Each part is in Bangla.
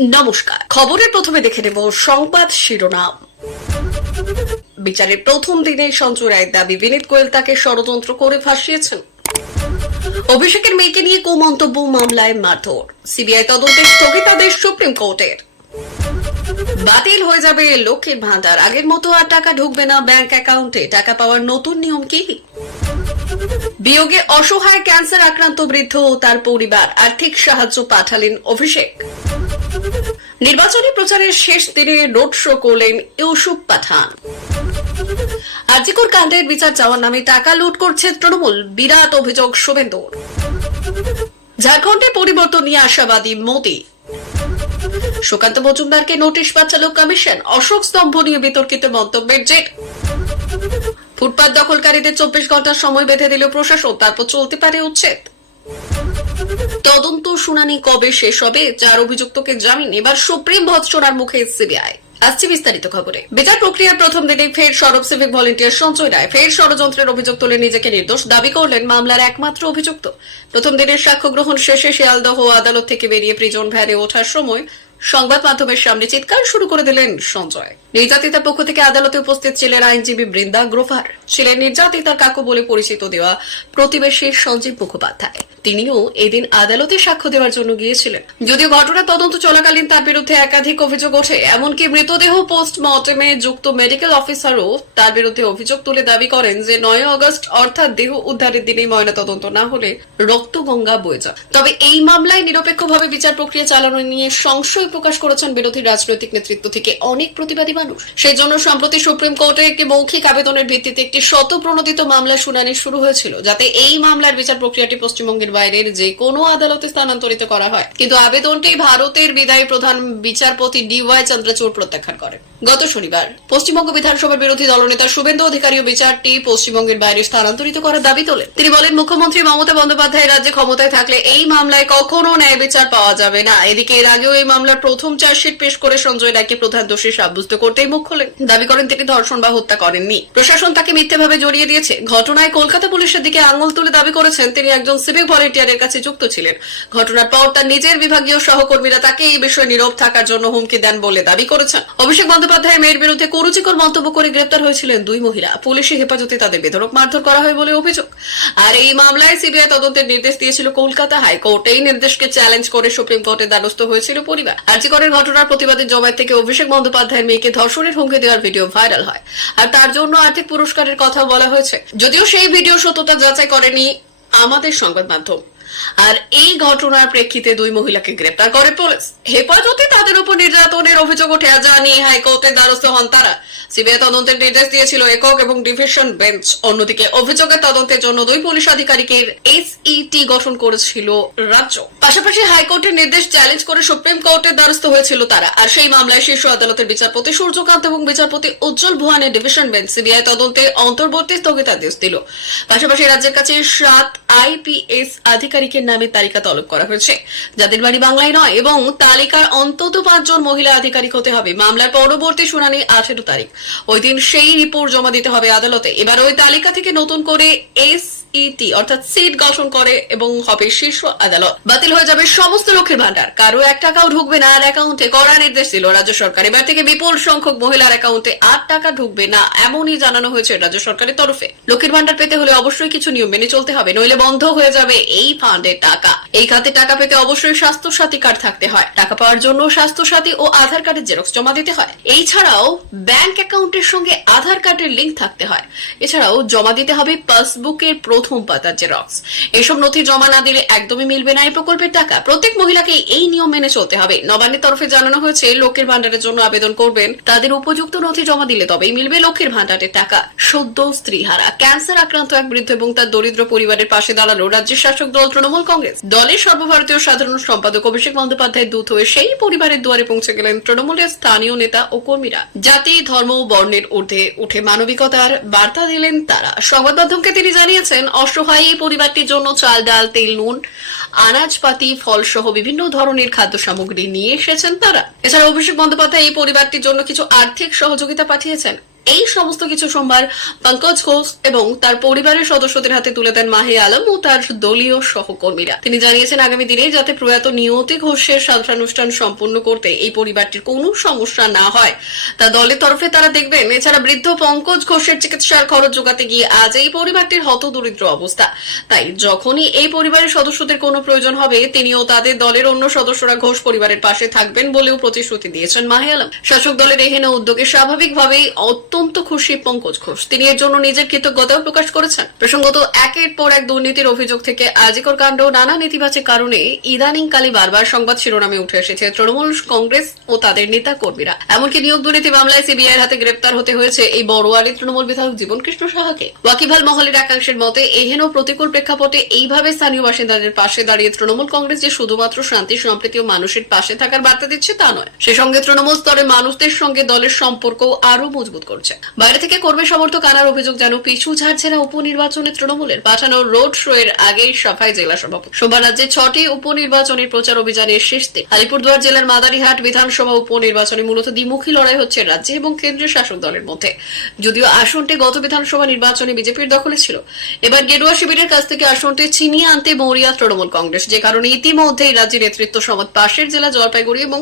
নমস্কার, খবরের প্রথমে দেখে নেব সংবাদ শিরোনাম। বিচারের প্রথম দিনে সঞ্জয় রায়ের দাবি বিনীত গোয়েল তাকে ষড়যন্ত্র করে ফাঁসিয়েছেন। অভিষেকের মেয়েকে নিয়ে কুমন্তব্য মামলায় মারধর, সিবিআই তদন্তের স্থগিতাদেশ সুপ্রিম কোর্টের। বাতিল হয়ে যাবে লক্ষ্মীর ভান্ডার, আগের মতো আর টাকা ঢুকবে না ব্যাংক অ্যাকাউন্টে, টাকা পাওয়ার নতুন নিয়ম কি? বিয়োগে অসহায় ক্যান্সার আক্রান্ত বৃদ্ধ ও তার পরিবার, আর্থিক সাহায্য পাঠালেন অভিষেক। নির্বাচনী প্রচারের শেষ দিনে রোড শো করলেন ইউসুফ পাঠান। আজিকর কাণ্ডের বিচার চাওয়ার নামে টাকা লুট করছে তৃণমূল, বিরাট অভিযোগ শুভেন্দুর। ঝাড়খণ্ডে পরিবর্তন নিয়ে আশাবাদী মোদী। সুকান্ত মজুমদারকে নোটিশ পাঠালো কমিশন, অশোক স্তম্ভ নিয়ে বিতর্কিত মন্তব্যের জের। ফুটপাত দখলকারীদের 24 ঘন্টার সময় বেঁধে দিল প্রশাসন, তারপর চলতে পারে উচ্ছেদ। তদন্ত শুনানি কবে শেষ হবে? 4 অভিযুক্তকে জামিন, এবার সুপ্রিম ভৎসনার মুখে সিবিআই। আসছে বিস্তারিত খবরে। বিচার প্রক্রিয়ার প্রথম দিনে ফের সরব সিভিক ভলেন্টিয়ার সঞ্জয় রায় ফের ষড়যন্ত্রের অভিযোগ তুলে নিজেকে নির্দোষ দাবি করলেন মামলার একমাত্র অভিযুক্ত। প্রথম দিনের সাক্ষ্য গ্রহণ শেষে শিয়ালদহ আদালত থেকে বেরিয়ে প্রিজন ভ্যানে ওঠার সময় সংবাদ মাধ্যমের সামনে চিৎকার শুরু করে দিলেন সঞ্জয়। নির্যাতিতার পক্ষ থেকে আদালতে উপস্থিত ছিলেন আইনজীবী বৃন্দা গ্রোভার, ছিলেন নির্যাতিতার কাকু বলে পরিচিত দেওয়া প্রতিবেশী সঞ্জীব মুখোপাধ্যায়। তিনিও এদিন আদালতে সাক্ষ্য দেওয়ার জন্য গিয়েছিলেন। যদিও ঘটনা তদন্ত চলাকালীন তার বিরুদ্ধে একাধিক অভিযোগ ওঠে, এমনকি মৃতদেহ পোস্টমর্টেমে যুক্ত মেডিকেল অফিসারও তার বিরুদ্ধে অভিযোগ তুলে দাবি করেন যে 9 আগস্ট অর্থাৎ দেহ উদ্ধারের দিনেই ময়নাতদন্ত না হলে রক্তগঙ্গা বয়ে যায়। তবে এই মামলায় নিরপেক্ষভাবে বিচার প্রক্রিয়া চালানো নিয়ে সংশয় প্রকাশ করেছেন বিরোধী রাজনৈতিক নেতৃত্ব থেকে অনেক প্রতিবাদী মানুষ। সেই জন্য সম্প্রতি সুপ্রিম কোর্টে একটি মৌখিক আবেদনের ভিত্তিতে একটি স্বতঃপ্রণোদিত মামলা শুনানি শুরু হয়েছিল, যাতে এই মামলার বিচার প্রক্রিয়াটি পশ্চিমবঙ্গের বাইরের যে কোনো আদালতে স্থানান্তরিত করা হয়। কিন্তু আবেদনটি ভারতের বিদায়ী প্রধান বিচারপতি DY চন্দ্রচূড় প্রত্যাখ্যান করেন। গত শনিবার পশ্চিমবঙ্গ বিধানসভার বিরোধী দলনেতা শুভেন্দু অধিকারীও বিচারটি পশ্চিমবঙ্গের বাইরে স্থানান্তরিত করার দাবি তোলেন। তিনি বলেন, মুখ্যমন্ত্রী মমতা বন্দ্যোপাধ্যায় রাজ্যে ক্ষমতায় থাকলে এই মামলায় কখনো ন্যায় বিচার পাওয়া যাবে না। এদিকে এর আগেও এই মামলার প্রথম চার্জশিট পেশ করে সঞ্জয় রায়কে প্রধান দোষী সাব্যস্ত করতেই মুখ খোলেন। দাবি করেন তিনি ধর্ষণ বা হত্যা করেননি, প্রশাসন তাকে মিথ্যাভাবে জড়িয়ে দিয়েছে। ঘটনায় কলকাতা পুলিশের দিকে আঙুল তুলে দাবি করেছেন তিনি একজন সিভিক ভলেন্টিয়ারের কাছে যুক্ত ছিলেন। ঘটনার পর তার নিজের বিভাগীয় সহকর্মীরা তাকে এই বিষয়ে নীরব থাকার জন্য হুমকি দেন বলে দাবি করেছেন। অভিষেক বন্দ্যোপাধ্যায়ের মেয়ের বিরুদ্ধে কুরুচিকর মন্তব্য করে গ্রেপ্তার হয়েছিলেন 2 মহিলা। পুলিশি হেফাজতে তাদের বেধড়ক মারধর করা হয় বলে অভিযোগ। আর এই মামলায় সিবিআই তদন্তের নির্দেশ দিয়েছিল কলকাতা হাইকোর্ট। এই নির্দেশকে চ্যালেঞ্জ করে সুপ্রিম কোর্টে দ্বারস্থ হয়েছিল পরিবার। আরজিকরের ঘটনার প্রতিবাদে জমায়েত থেকে অভিষেক বন্দ্যোপাধ্যায়ের মেয়েকে ধর্ষণের হুমকি দেওয়ার ভিডিও ভাইরাল হয়, আর তার জন্য আর্থিক পুরস্কারের কথা বলা হয়েছে। যদিও সেই ভিডিও সত্যতা যাচাই করেনি আমাদের সংবাদ মাধ্যম। আর এই ঘটনার প্রেক্ষিতে 2 মহিলাকে গ্রেপ্তার করে পুলিশ। হেফাজতে তাদের উপর নির্যাতনের অভিযোগ ওঠে, জানিয়ে হাইকোর্টের দ্বারস্থ হন তারা। সিবিআই তদন্তের নির্দেশ দিয়েছিল একক এবং ডিভিশন বেঞ্চ। অন্যদিকে অভিযোগের তদন্তের জন্য 2 পুলিশ আধিকারিকের SET গঠন করেছিল রাজ্য। পাশাপাশি হাইকোর্টের নির্দেশ চ্যালেঞ্জ করে সুপ্রিম কোর্টের দ্বারস্থ হয়েছিল তারা। আর সেই মামলায় শীর্ষ আদালতের বিচারপতি সূর্যকান্ত এবং বিচারপতি উজ্জ্বল ভুয়ানের ডিভিশন বেঞ্চ সিবিআই তদন্তে অন্তর্বর্তী স্থগিতাদেশ দিল। পাশাপাশি রাজ্যের কাছে 7 IPS আধিকারিকের নামে তালিকা তলব করা হয়েছে, যাদের বাড়ি বাংলায় নয়, এবং তালিকার অন্তত 5 জন মহিলা আধিকারিক হতে হবে। মামলার পরবর্তী শুনানি 18 তারিখ। ওই দিন সেই রিপোর্ট জমা দিতে হবে আদালতে। এবার ওই তালিকা থেকে নতুন করে SET অর্থাৎ সিট গঠন করে এবং হবে শীর্ষ আদালত। বাতিল হয়ে যাবে সমস্ত লক্ষ্মীর ভান্ডার, কারো 1 টাকাও ঢুকবে না আর অ্যাকাউন্টে। কড়া নির্দেশ দিল রাজ্য সরকার। এবার থেকে বিপুল সংখ্যক মহিলার অ্যাকাউন্টে 8 টাকা ঢুকবে না, এমনই জানানো হয়েছে রাজ্য সরকারের তরফে। লক্ষ্মীর ভান্ডার পেতে হলে অবশ্যই কিছু নিয়ম মেনে চলতে হবে, নইলে বন্ধ হয়ে যাবে এই ফান্ডের টাকা। এই খাতে টাকা পেতে অবশ্যই স্বাস্থ্য সাথী কার্ড থাকতে হয়। টাকা পাওয়ার জন্য স্বাস্থ্য সাথী ও আধার কার্ডের জেরক্স জমা দিতে হয়। এই ছাড়াও ব্যাংক অ্যাকাউন্টের সঙ্গে আধার কার্ডের লিঙ্ক থাকতে হয়। এছাড়াও জমা দিতে হবে পাসবুকের প্রথম পাতার জেরক্স। এসব নথি জমা না দিলে একদমই মিলবে না এই প্রকল্পের টাকা। প্রত্যেক মহিলাকে এই নিয়ম মেনে চলতে হবে। নবান্নের তরফে জানানো হয়েছে, লক্ষ্মীর ভান্ডারের জন্য আবেদন করবেন তাদের উপযুক্ত নথি জমা দিলে তবেই মিলবে লক্ষ্মীর ভান্ডারের টাকা। সদ্য স্ত্রীহারা ক্যান্সার আক্রান্ত এক বৃদ্ধ এবং তার দরিদ্র পরিবারের পাশে দাঁড়ালো রাজ্যের শাসক দল তৃণমূল কংগ্রেস। দলের সর্বভারতীয় সাধারণ সম্পাদক অভিষেক বন্দ্যোপাধ্যায়ের দূত হয়ে সেই পরিবারের দুয়ারে পৌঁছে গেলেন তৃণমূলের স্থানীয় নেতা ও কর্মীরা। জাতি, ধর্ম, বর্ণের ঊর্ধ্বে উঠে মানবিকতার বার্তা দিলেন তারা। সংবাদ মাধ্যমকে তিনি জানিয়েছেন, অসহায় এই পরিবারটির জন্য চাল, ডাল, তেল, নুন, আনাজপাতি, ফল সহ বিভিন্ন ধরনের খাদ্য সামগ্রী নিয়ে এসেছেন তারা। এছাড়া অভিষেক বন্দ্যোপাধ্যায় এই পরিবারটির জন্য কিছু আর্থিক সহযোগিতা পাঠিয়েছেন। এই সমস্ত কিছু সোমবার পঙ্কজ ঘোষ এবং তার পরিবারের সদস্যদের হাতে তুলে দেন মাহি আলম ও তার দলীয় সহকর্মীরা। তিনি জানিয়েছেন আগামী দিনে যাতে প্রয়াত নিয়তি ঘোষের শ্রাদ্ধানুষ্ঠান সম্পূর্ণ করতে এই পরিবারটির কোনো সমস্যা না হয় তা দলের তরফে তারা দেখবেন। এছাড়া বৃদ্ধ পঙ্কজ ঘোষের চিকিৎসার খরচ জোগাতে গিয়ে আজ এই পরিবারটির হতদরিদ্র অবস্থা। তাই যখনই এই পরিবারের সদস্যদের কোনো প্রয়োজন হবে তিনিও তাদের দলের অন্য সদস্যরা ঘোষ পরিবারের পাশে থাকবেন বলেও প্রতিশ্রুতি দিয়েছেন মাহি আলম। শাসক দলের এহেন উদ্যোগে স্বাভাবিকভাবেই অত্যন্ত খুশি পঙ্কজ ঘোষ। তিনি এর জন্য নিজের কৃতজ্ঞতাও প্রকাশ করেছেন। প্রসঙ্গত একের পর এক দুর্নীতির অভিযোগ থেকে আজিকর কাণ্ড নানা নেতিবাচক কারণে ইদানিংকালে বারবার সংবাদ শিরোনামে উঠে এসেছে তৃণমূল কংগ্রেস ও তাদের নেতা কর্মীরা। এমনকি নিয়োগ দুর্নীতি মামলায় সিবিআই হাতে গ্রেপ্তার হতে হয়েছে এই বড়োয়ারি তৃণমূল বিধায়ক জীবন কৃষ্ণ সাহাকে। ওয়াকিবহাল মহলের একাংশের মতে এহেন প্রতিকূল প্রেক্ষাপটে এইভাবে স্থানীয় বাসিন্দাদের পাশে দাঁড়িয়ে তৃণমূল কংগ্রেস যে শুধুমাত্র শান্তি সম্প্রীতি ও মানুষের পাশে থাকার বার্তা দিচ্ছে তা নয়, সে সঙ্গে তৃণমূল স্তরে মানুষদের সঙ্গে দলের সম্পর্ক আরো মজবুত করছে। বাইরে থেকে কর্মী সমর্থক আনার অভিযোগ যেন পিছু ছাড়ছে না উপনির্বাচনে তৃণমূলের পাঠানো রোড শো এর আগেই সভায় জেলা সভাপতি। সোমবার রাজ্যে 6টি উপনির্বাচনের প্রচার অভিযানের শেষ দিন। আলিপুরদুয়ার জেলার মাদারিহাট বিধানসভা উপনির্বাচনে মূলত দ্বিমুখী লড়াই হচ্ছে রাজ্যে এবং কেন্দ্রীয় শাসক দলের মধ্যে। যদিও আসনটি গত বিধানসভা নির্বাচনে বিজেপির দখলে ছিল, এবার গেরুয়া শিবিরের কাছ থেকে আসনটি ছিনিয়ে আনতে মরিয়া তৃণমূল কংগ্রেস, যে কারণে ইতিমধ্যেই রাজ্যের নেতৃত্ব সমেত পাশের জেলা জলপাইগুড়ি এবং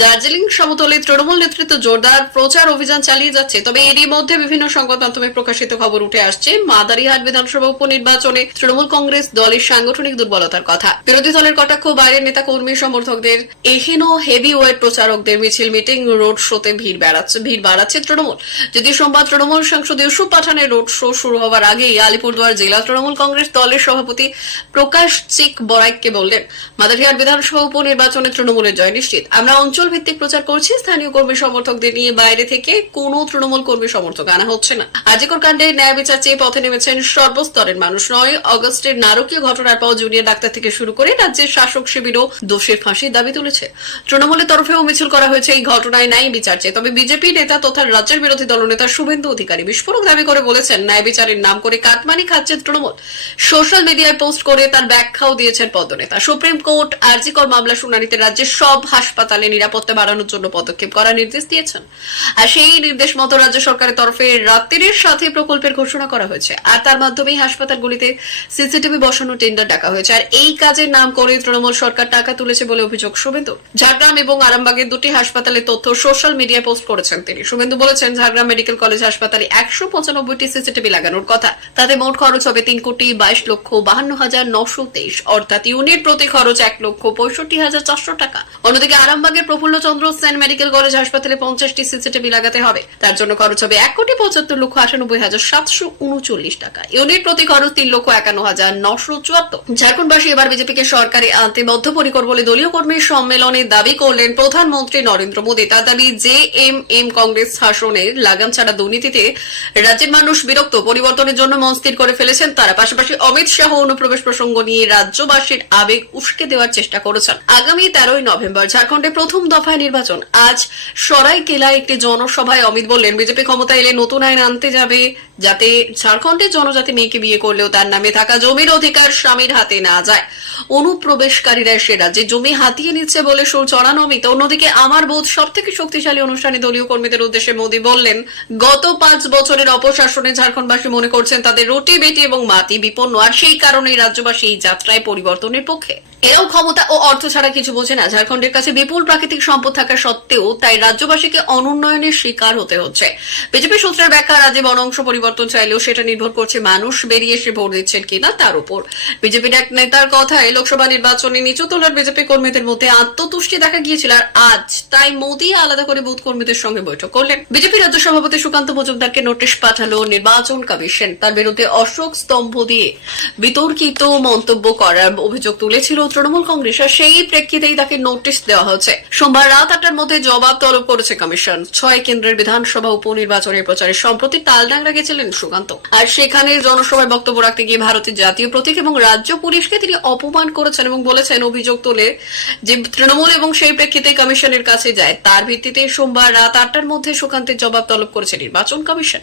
দার্জিলিং সমতলে তৃণমূল নেতৃত্ব জোরদার প্রচার অভিযান চালিয়ে যাচ্ছে। তবে এরই মধ্যে বিভিন্ন সংবাদ মাধ্যমে প্রকাশিত খবর উঠে আসছে মাদারিহাট বিধানসভা উপনির্বাচনে তৃণমূল কংগ্রেস দলের সাংগঠনিক দুর্বলতার কথা। বিরোধী দলের কটাক্ষ, বাইরের নেতা কর্মী সমর্থকদের এহেন হেভি ওয়েট প্রচারকদের মিছিল, মিটিং, রোড শোতে ভিড় বাড়াচ্ছে তৃণমূল। যদি সোমবার তৃণমূল সাংসদ ইউসুফ পাঠানের রোড শো শুরু হওয়ার আগেই আলিপুরদুয়ার জেলা তৃণমূল কংগ্রেস দলের সভাপতি প্রকাশ চিক বরাইককে বললেন, মাদারিহাট বিধানসভা উপনির্বাচনে তৃণমূলের জয় নিশ্চিত। আমরা অঞ্চল ভিত্তিক প্রচার করছি, স্থানীয় কর্মী সমর্থকদের নিয়ে বাইরে থেকে কোনো তৃণমূল কর্মী সমর্থক আনা হচ্ছে না। আজিকর কাণ্ডে ন্যায় বিচার চেয়ে পথে নেমেছেন সর্বস্তরের মানুষ। 9 অগস্টের নারকীয় ঘটনার পর জুনিয়র ডাক্তার থেকে শুরু করে রাজ্যের শাসক শিবিরও দোষীর ফাঁসির দাবি তুলেছে। তৃণমূলের তরফেও মিছিল করা হয়েছে এই ঘটনায় ন্যায় বিচার চেয়ে। তবে বিজেপি নেতা তথা রাজ্যের বিরোধী দলনেতা শুভেন্দু অধিকারী বিস্ফোরক দাবি করে বলেছেন, ন্যায় বিচারের নাম করে কাটমানি খাচ্ছে তৃণমূল। সোশ্যাল মিডিয়ায় পোস্ট করে তার ব্যাখ্যাও দিয়েছেন পদ্মনেতা। সুপ্রিম কোর্ট আরজিকর মামলা শুনানিতে রাজ্যের সব হাসপাতালে নিরাপত্তা বাড়ানোর জন্য পদক্ষেপ করার নির্দেশ দিয়েছেন। আর সেই নির্দেশ মতো রাজ্য সরকারের তরফে রাত্রির সাথে প্রকল্পের ঘোষণা করা হয়েছে। আর তার মাধ্যমেই হাসপাতালগুলিতে সিসিটিভি বসানো টেন্ডার ডাকা হয়েছে। আর এই কাজের নাম করে তৃণমূল সরকার টাকা তুলেছে বলে অভিযোগ শুভেন্দু। ঝাড়গ্রাম এবং আরামবাগের 2টি হাসপাতালের তথ্য সোশ্যাল মিডিয়ায় পোস্ট করেছেন তিনি। শুভেন্দু বলেছেন, ঝাড়গ্রাম মেডিকেল কলেজ হাসপাতালে 195টি সিসিটিভি লাগানোর কথা। তাতে মোট খরচ হবে 3,22,52,923, অর্থাৎ ইউনিট প্রতি খরচ 1,65,400 টাকা। অন্যদিকে আরামবাগের প্রফুল্লচন্দ্র সেন মেডিকেল কলেজ হাসপাতালে 50টি সিসিটিভি লাগাতে হবে। তার জন্য খরচ হবে 1,75,98,739 টাকা। ইউনিট প্রতি খরচ 3,51,974। ঝাড়খণ্ডবাসী এবার বিজেপিকে সরকারে আনতে বদ্ধপরিকর বলে দলীয় কর্মী সম্মেলনে দাবি করলেন প্রধানমন্ত্রী নরেন্দ্র মোদী। তার দাবি, জেএমএম কংগ্রেস শাসনের লাগাম ছাড়া দুর্নীতিতে রাজ্যের মানুষ বিরক্ত, পরিবর্তনের জন্য মন স্থির করে ফেলেছেন তারা। পাশাপাশি অমিত শাহ অনুপ্রবেশ প্রসঙ্গ নিয়ে রাজ্যবাসীর আবেগ উস্কে দেওয়ার চেষ্টা করেছেন। আগামী 13ই নভেম্বর ঝাড়খণ্ডে প্রথম দফায় নির্বাচন। আজ সরাইকেলায় একটি জনসভায় অমিত বললেন, বিজেপি ক্ষমতা এলে নতুন আইন আনতে যাবে যাতে ঝাড়খণ্ডের জনজাতি মেয়েকে বিয়ে করলেও তার নামে থাকা জমির অধিকার স্বামীর হাতে না যায়। অনুপ্রবেশকারীরা সে রাজ্যে জমি হাতিয়ে নিচ্ছে বলে সুর চড়ানো অমিত। অন্যদিকে আমার বোধ সব থেকে শক্তিশালী অনুষ্ঠানে দলীয় কর্মীদের উদ্দেশ্যে মোদী বললেন, গত 5 বছরের অপশাসনে ঝাড়খণ্ডবাসী মনে করছেন তাদের রুটি বেটি এবং মাটি বিপন্ন, আর সেই কারণেই রাজ্যবাসী এই যাত্রায় পরিবর্তনের পক্ষে। এরাও ক্ষমতা ও অর্থ ছাড়া কিছু বোঝে না। ঝাড়খণ্ডের কাছে বিপুল প্রাকৃতিক সম্পদ থাকা সত্ত্বেও তাই রাজ্যবাসীকে অনুন্নয়নের শিকার হতে হচ্ছে। বিজেপি সূত্রের ব্যাখ্যা, রাজ্যে বনাংশ পরিবর্তন চাইলেও সেটা নির্ভর করছে মানুষ বেরিয়ে এসে ভোট দিচ্ছেন কিনা তার উপর। বিজেপির এক নেতার কথায়, লোকসভা নির্বাচনে নিচু তলার বিজেপি কর্মীদের মধ্যে আত্মতুষ্টি দেখা গিয়েছিল, আর আজ তাই মোদী আলাদা করে বুথ কর্মীদের সঙ্গে বৈঠক করলেন। বিজেপি রাজ্য সভাপতি সুকান্ত মজুমদারকে নোটিশ পাঠালো নির্বাচন কমিশন। তার বিরুদ্ধে অশোক স্তম্ভ দিয়ে বিতর্কিত মন্তব্য করার অভিযোগ তুলেছিল তৃণমূল কংগ্রেস, আর সেই প্রেক্ষিতেই তাকে নোটিশ দেওয়া হয়েছে। সোমবার রাত 8টার মধ্যে জবাব তলব করেছে কমিশন। 6 কেন্দ্রের বিধানসভা উপনির্বাচনের প্রচারে সম্প্রতি তালডাংরা গেছিলেন সুকান্ত, আর সেখানে জনসভায় বক্তব্য রাখতে গিয়ে ভারতের জাতীয় প্রতীক এবং রাজ্য পুলিশকে তিনি অপমান করেছেন এবং বলেছেন অভিযোগ তোলে যে তৃণমূল, এবং সেই প্রেক্ষিতে কমিশনের কাছে যায়। তার ভিত্তিতে সোমবার রাত 8টার মধ্যে সুকান্তের জবাব তলব করেছে নির্বাচন কমিশন।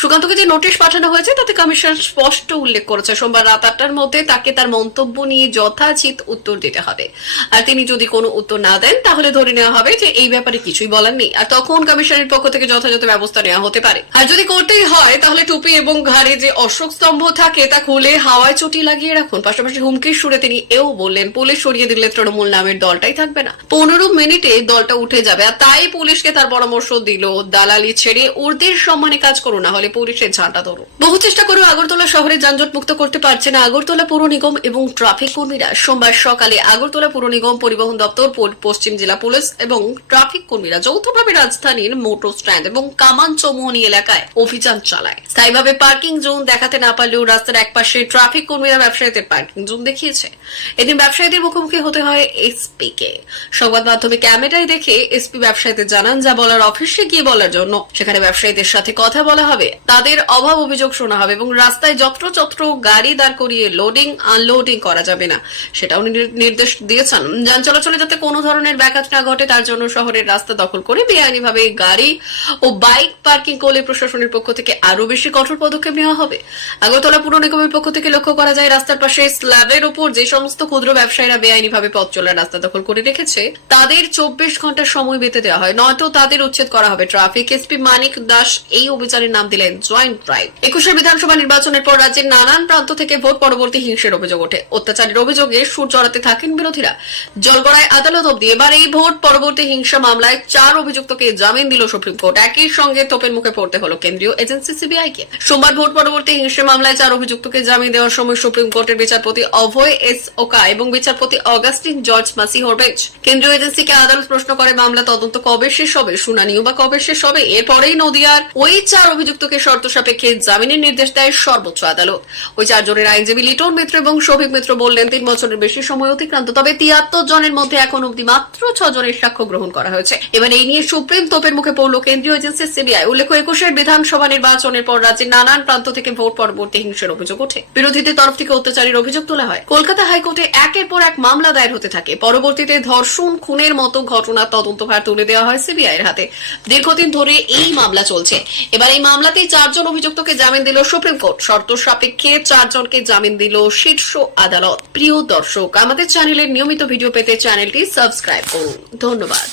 সুকান্তকে যে নোটিশ পাঠানো হয়েছে তাতে কমিশন স্পষ্ট উল্লেখ করেছে সোমবার রাত 8টার মধ্যে তাকে তার মন্তব্য নিয়ে যথাচিত উত্তর দিতে হবে, আর তিনি যদি কোনো উত্তর না দেন তাহলে ধরে নেওয়া হবে যে এই ব্যাপারে কিছুই বলার নেই, আর তখন কমিশনের পক্ষ থেকে যথাযথ ব্যবস্থা নেওয়া হতে পারে। আর যদি করতেই হয় তাহলে টুপি এবং ঘাড়ে যে অশোক স্তম্ভ থাকে তা খুলে হাওয়ায় চটি লাগিয়ে রাখুন। পাশাপাশি হুমকির সুরে তিনি এও বললেন, পুলিশ সরিয়ে দিলে তৃণমূল নামের দলটাই থাকবে না, 15 মিনিটে দলটা উঠে যাবে। আর তাই পুলিশকে তার পরামর্শ দিল, দালালি ছেড়ে উর্দের সম্মানে কাজ করো, না হলে পুলিশের ঝাঁটা ধরো। বহু চেষ্টা করেও আগরতলা শহরে যানজট মুক্ত করতে পারছে না আগরতলা পৌর নিগম এবং ট্রাফিক কর্মীরা। সোমবার সকালে আগরতলা পৌর নিগম, পরিবহন দপ্তর, পশ্চিম জেলা পুলিশ এবং ট্রাফিক কর্মীরা যৌথভাবে রাজধানীর মোটর স্ট্যান্ড এবং কামান চৌমুহনী এলাকায় অভিযান চালায়। স্থায়ীভাবে পার্কিং জোন দেখাতে না পারলেও রাস্তার একপাশে ট্রাফিক কর্মীরা ব্যবসায়ীদের পার্কিং জোন দেখিয়েছে। এদিন ব্যবসায়ীদের মুখোমুখি হতে হয় এসপি কে। সংবাদ মাধ্যমে ক্যামেরায় দেখে এসপি ব্যবসায়ীদের জানান, যা বলার অফিসে গিয়ে বলার জন্য। সেখানে ব্যবসায়ীদের সাথে কথা বলা হবে, তাদের অভাব অভিযোগ শোনা হবে এবং রাস্তায় যত্রতত্র গাড়ি দাঁড় করিয়ে লোডিং আনলোডিং করা যাবে না, সেটাও নির্দেশ দিয়েছেন। যান চলাচলে যাতে কোনো ধরনের ব্যাঘাত না ঘটে তার জন্য শহরের রাস্তা দখল করে বেআইনিভাবে গাড়ি ও বাইক পার্কিং করলে প্রশাসনের পক্ষ থেকে আরো বেশি কঠোর পদক্ষেপ নেওয়া হবে। আগরতলা পুর নিগমের পক্ষ থেকে লক্ষ্য করা যায়, রাস্তার পাশে স্ল্যাবের উপর যে সমস্ত ক্ষুদ্র ব্যবসায়ীরা বেআইনিভাবে পথ চলার রাস্তা দখল করে রেখেছে তাদের 24 ঘন্টা সময় বেঁধে দেওয়া হয়, নয়তো তাদের উচ্ছেদ করা হবে। ট্রাফিক এসপি মানিক দাস এই অভিযানের নাম দিলেন জয়েন্ট ড্রাইভ। 21 বিধানসভা নির্বাচনের পর রাজ্যের নানান প্রান্ত থেকে ভোট পরবর্তী হিংসের অভিযোগ ওঠে। অত্যাচারের অভিযোগে সুর চড়াতে থাকেন বিরোধীরা। জলগড়ায় আদালত অব্দি। এবার এই ভোট পরবর্তী হিংসা মামলায় 4 অভিযুক্তকে জামিন দিল সুপ্রিম কোর্ট। একই সঙ্গে তোপের মুখে পড়তে হলো কেন্দ্রীয় এজেন্সি সিবিআই কে। সোমবার ভোট পরবর্তী হিংসা মামলায় 4 অভিযুক্তকে জামিন দেওয়ার সময় সুপ্রিম কোর্টের বিচারপতি অভয় এস ওকা এবং বিচারপতি অগাস্টিন জর্জ মাসিহোর বেঞ্চ কেন্দ্রীয় এজেন্সিকে আদালত প্রশ্ন করে, মামলা তদন্ত কবে শেষ হবে, শুনানিও বা কবে শেষ হবে। এরপরেই নদিয়ার ওই 4 অভিযুক্তকে শর্ত সাপেক্ষে জামিনের নির্দেশ দেয় সর্বোচ্চ আদালত। ওই 4 জনের আইনজীবী লিটন মিত্র এবং সৌভিক মিত্র বললেন, 3 বছরের বেশি সময় অতিক্রান্ত, তবে 73 জনের মধ্যে এখন অব্দি মাত্র 6 জনের সাক্ষ্য গ্রহণ করা হয়েছে। এবার এই নিয়ে সুপ্রিম তোপের মুখে পড়ল কেন্দ্রীয় এজেন্সি সিবিআই। উল্লেখ্য, 21 বিধানসভা নির্বাচনের পর রাজ্যের নানান প্রান্ত থেকে ভোট পরবর্তী হিংসার অভিযোগ ওঠে। বিরোধীদের তরফ থেকে অত্যাচারের অভিযোগ তোলা হয়। কলকাতা হাইকোর্টে একের পর এক মামলা দায়ের হতে থাকে। পরবর্তীতে ধর্ষণ, খুনের মতো ঘটনার তদন্তভার তুলে দেওয়া হয় সিবিআই এর হাতে। দীর্ঘদিন ধরে এই মামলা চলছে। এবার এই মামলাতেই 4 জন অভিযুক্তকে জামিন দিল সুপ্রিম কোর্ট। শর্ত সাপেক্ষে 4 জনকে জামিন দিল শীর্ষ আদালত। প্রিয় দর্শক, আমাদের চ্যানেলের নিয়মিত ভিডিও পেতে চ্যানেলটি সাবস্ক্রাইব করুন। ধন্যবাদ।